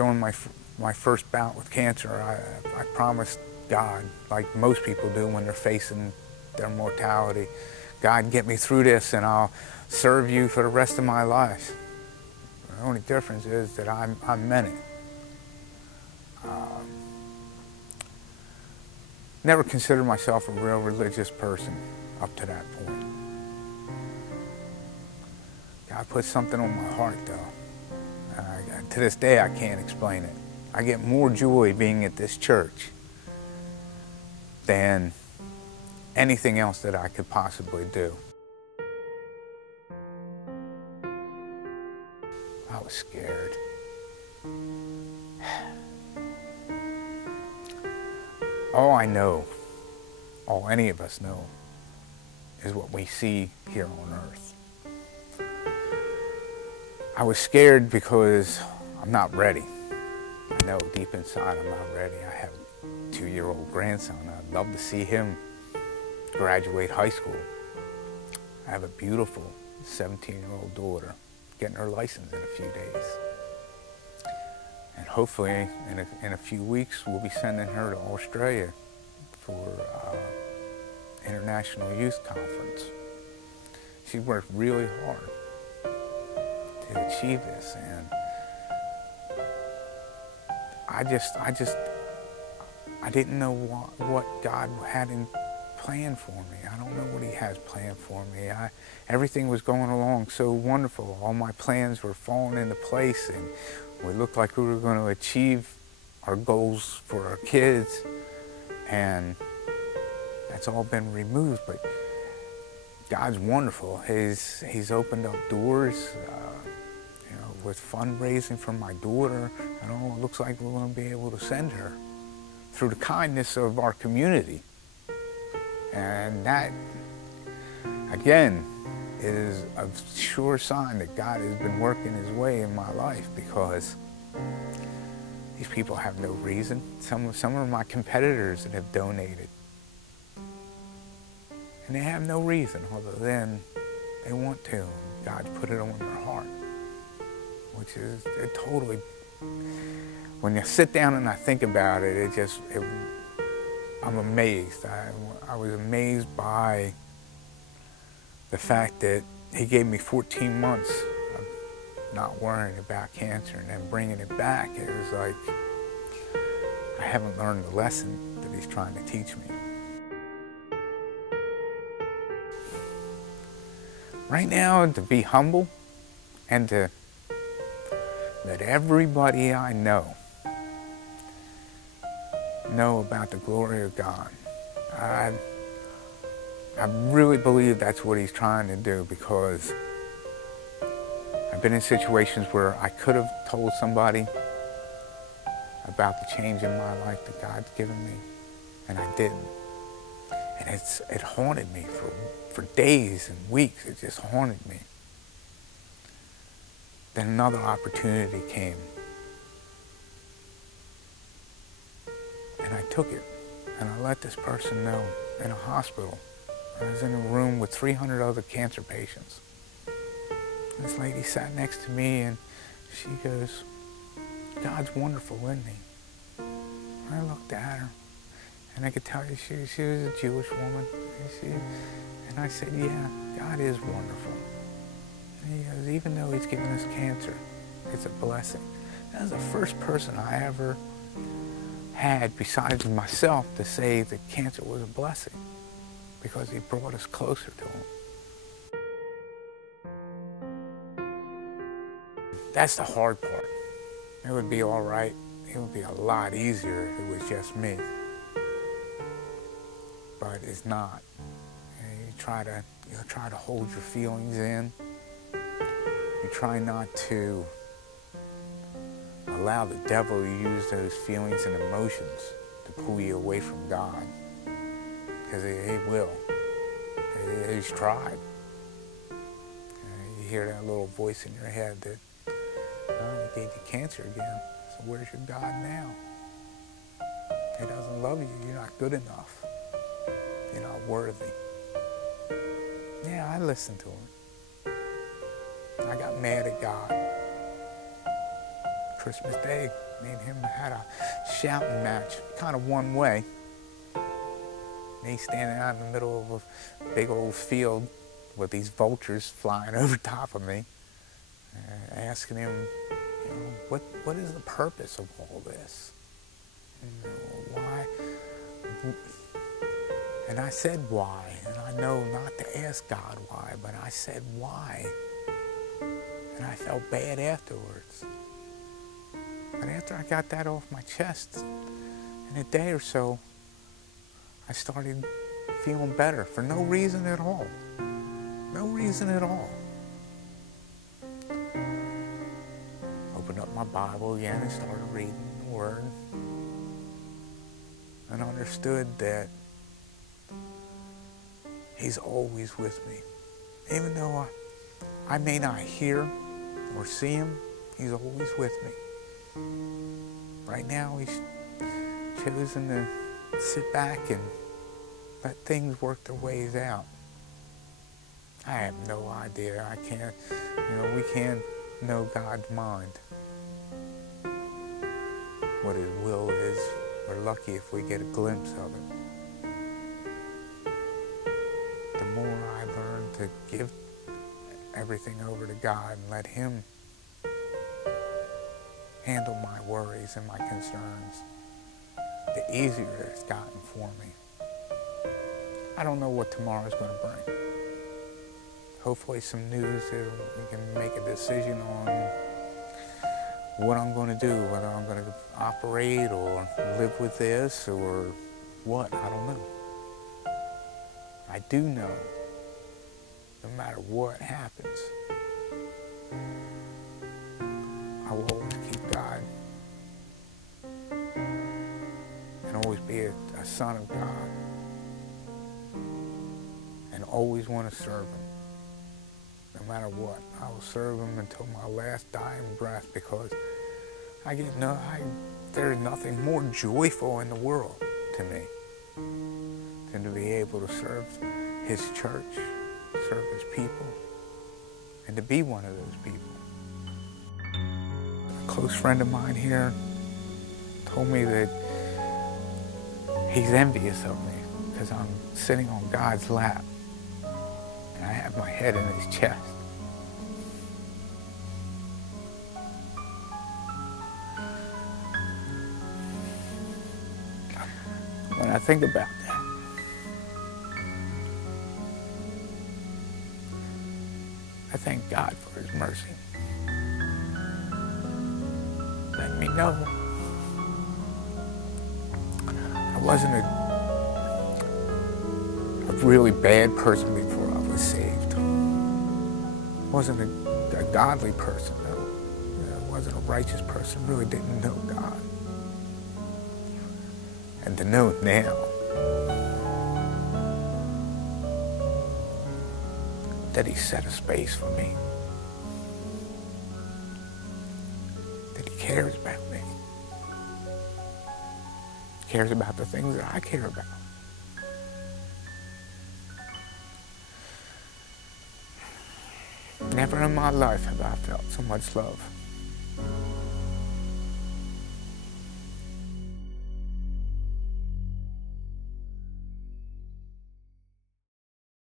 during my first bout with cancer, I promised God, like most people do when they're facing their mortality, God, get me through this and I'll serve you for the rest of my life. The only difference is that I meant it. Never considered myself a real religious person up to that point. God put something on my heart though. To this day I can't explain it. I get more joy being at this church than anything else that I could possibly do. I was scared. All I know, all any of us know, is what we see here on earth. I was scared because I'm not ready. I know deep inside I'm not ready. I have a 2-year-old grandson. I'd love to see him graduate high school. I have a beautiful 17-year-old daughter getting her license in a few days. And hopefully in a few weeks we'll be sending her to Australia for International Youth Conference. She worked really hard to achieve this, and I didn't know what God had in plan for me. I don't know what He has planned for me. Everything was going along so wonderful. All my plans were falling into place, and we looked like we were going to achieve our goals for our kids, and that's all been removed. But God's wonderful. He's opened up doors, with fundraising for my daughter. And all it looks like we're going to be able to send her through the kindness of our community. And that, again, is a sure sign that God has been working His way in my life, because these people have no reason. Some of my competitors that have donated, and they have no reason other than they want to. God put it on their heart, which is totally, when you sit down and I think about it, I'm amazed. I was amazed by the fact that He gave me 14 months of not worrying about cancer and then bringing it back. It was like I haven't learned the lesson that He's trying to teach me. Right now, to be humble and to let everybody I know about the glory of God. I really believe that's what He's trying to do, because I've been in situations where I could have told somebody about the change in my life that God's given me, and I didn't. And it haunted me for days and weeks. It just haunted me. Then another opportunity came, and I took it, and I let this person know in a hospital. I was in a room with 300 other cancer patients. This lady sat next to me, and she goes, "God's wonderful, isn't He?" I looked at her, and I could tell you she was a Jewish woman. And I said, "Yeah, God is wonderful." And he goes, "Even though He's given us cancer, it's a blessing." That was the first person I ever had, besides myself, to say that cancer was a blessing, because He brought us closer to Him. That's the hard part. It would be all right. It would be a lot easier if it was just me. But it's not. You try to hold your feelings in. You try not to allow the devil to use those feelings and emotions to pull you away from God, because he will. He's tried. You hear that little voice in your head that, "Oh, He gave you cancer again, so where's your God now? He doesn't love you. You're not good enough. You're not worthy." Yeah, I listened to him. I got mad at God. Christmas Day, me and him had a shouting match, kind of one way. Me standing out in the middle of a big old field with these vultures flying over top of me, asking him, what is the purpose of all this? Why? And I said why, and I know not to ask God why, but I said why. And I felt bad afterwards. But after I got that off my chest, in a day or so, I started feeling better for no reason at all. No reason at all. Opened up my Bible again and started reading the Word. And understood that He's always with me. Even though I may not hear or see Him, He's always with me. Right now, He's chosen to sit back and let things work their ways out. I have no idea. I can't, we can't know God's mind. What His will is, we're lucky if we get a glimpse of it. The more I learn to give everything over to God and let Him handle my worries and my concerns, the easier it's gotten for me. I don't know what tomorrow's going to bring. Hopefully some news that we can make a decision on what I'm going to do, whether I'm going to operate or live with this or what, I don't know. I do know, no matter what happens, I will always keep God and always be a son of God and always want to serve Him. No matter what, I will serve Him until my last dying breath, because there's nothing more joyful in the world to me than to be able to serve His church, serve His people, and to be one of those people. A close friend of mine here told me that he's envious of me because I'm sitting on God's lap and I have my head in His chest. When I think about that, I thank God for His mercy. Let me know I wasn't a really bad person before I was saved. I wasn't a godly person, though. I wasn't a righteous person, really didn't know God. And to know now that He set a space for me, that He cares about me, cares about the things that I care about. Never in my life have I felt so much love.